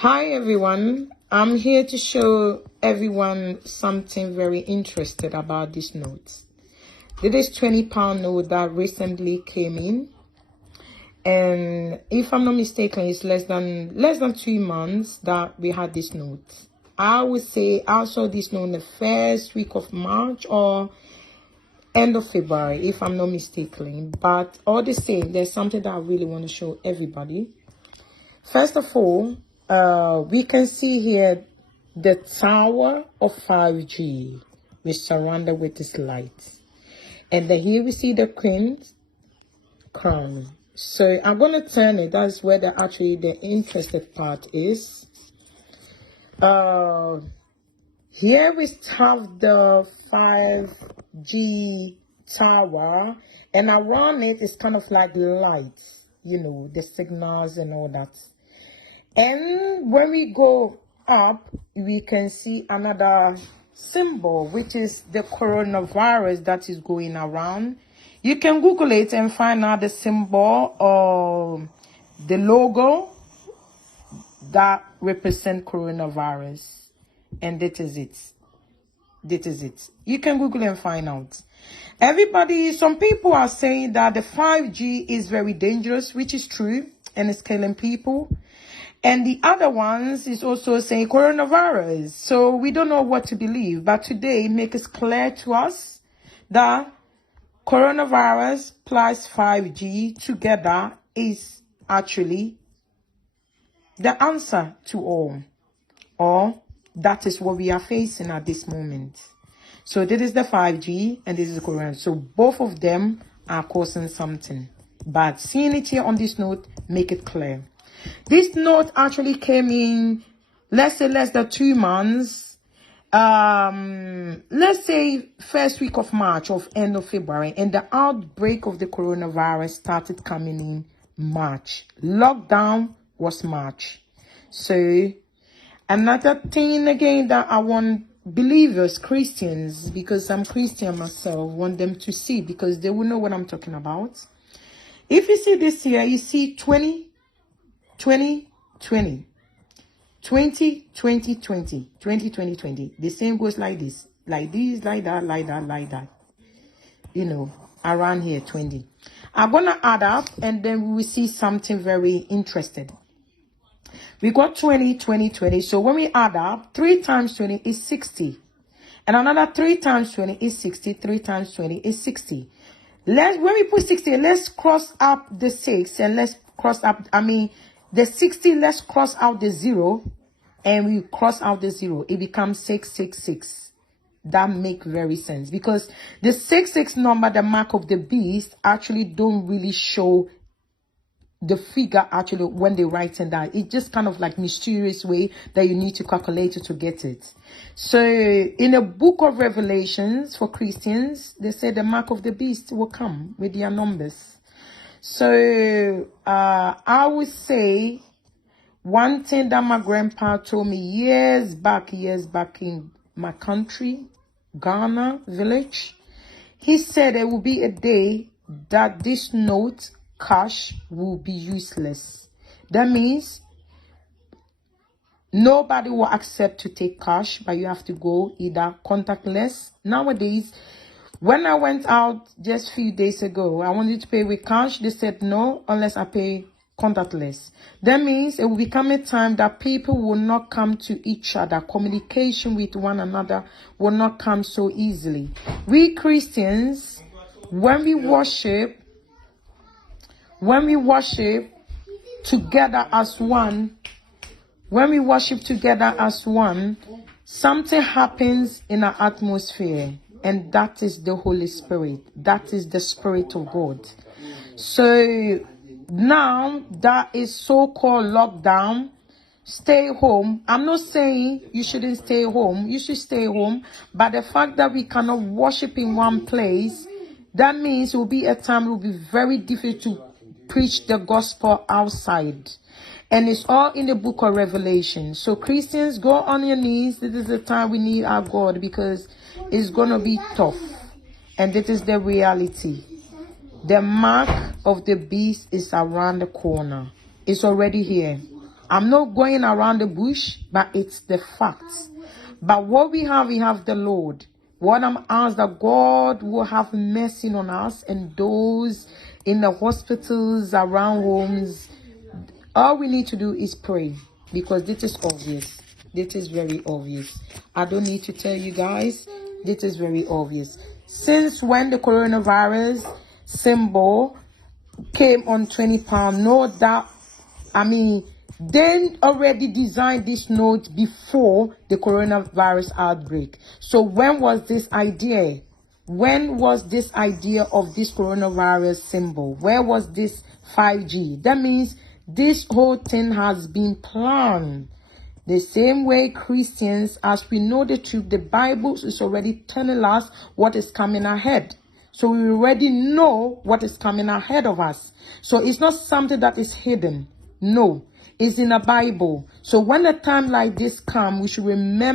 Hi everyone, I'm here to show everyone something very interesting about this note. This is £20 note that recently came in, and if I'm not mistaken, it's less than 2 months that we had this note. I would say I saw this note in the first week of March or end of February, if I'm not mistaken. But all the same, there's something that I really want to show everybody. First of all, we can see here the tower of 5G, which surrounded with this light. And then here we see the queen's crown. So I'm going to turn it. That's where the interesting part is. Here we have the 5G tower, and around it is kind of like lights, the signals and all that. And when we go up, we can see another symbol, which is the coronavirus that is going around. You can Google it and find out the symbol or the logo that represent coronavirus. And that is it. That is it. You can Google and find out. Some people are saying that the 5G is very dangerous, which is true, and it's killing people. And the other ones is also saying coronavirus. So we don't know what to believe. But today, make it clear to us that coronavirus plus 5G together is actually the answer to all. Or that is what we are facing at this moment. So this is the 5G and this is the coronavirus. So both of them are causing something. But seeing it here on this note, make it clear. This note actually came in, let's say, less than 2 months. Let's say first week of March or end of February. And the outbreak of the coronavirus started coming in March. Lockdown was March. So another thing again that I want believers, Christians, because I'm Christian myself, want them to see, because they will know what I'm talking about. If you see this here, you see 20, 20, 20, 20, 20, 20, 20, 20, 20. The same goes like this, like this, like that, like that, like that. Around here, 20. I'm going to add up and then we will see something very interesting. We got 20, 20, 20. So when we add up, 3 times 20 is 60. And another 3 times 20 is 60. 3 times 20 is 60. When we put 60, let's cross up the 6 and let's cross up, the 60, let's cross out the 0, and we cross out the 0. It becomes 666. That makes very sense, because the 66 number, the mark of the beast, actually don't really show the figure actually when they write it down. It's just kind of like mysterious way that you need to calculate it to get it. So in the book of Revelations for Christians, they say the mark of the beast will come with their numbers. So I would say one thing that my grandpa told me years back in my country, Ghana village, he said there will be a day that this note, cash, will be useless. That means nobody will accept to take cash, but you have to go either contactless. Nowadays, when I went out just a few days ago, I wanted to pay with cash. They said no, unless I pay contactless. That means it will become a time that people will not come to each other. Communication with one another will not come so easily. We Christians, when we worship together as one, something happens in our atmosphere. And that is the Holy Spirit. That is the Spirit of God. So now that is so-called lockdown, stay home. I'm not saying you shouldn't stay home. You should stay home. But the fact that we cannot worship in one place, that means it will be a time it will be very difficult to preach the gospel outside. And it's all in the book of Revelation. So Christians, go on your knees. This is the time we need our God, because it's going to be tough. And this is the reality. The mark of the beast is around the corner. It's already here. I'm not going around the bush, but it's the facts. But what we have the Lord. What I'm asked that God will have mercy on us and those in the hospitals, around homes. All we need to do is pray, because this is obvious. This is very obvious. I don't need to tell you guys. This is very obvious. Since when the coronavirus symbol came on 20 pounds, no doubt, they already designed this note before the coronavirus outbreak. So when was this idea? When was this idea of this coronavirus symbol? Where was this 5G? That means this whole thing has been planned. The same way Christians, as we know the truth, the Bible is already telling us what is coming ahead. So we already know what is coming ahead of us. So it's not something that is hidden. No, it's in the Bible. So when a time like this comes, we should remember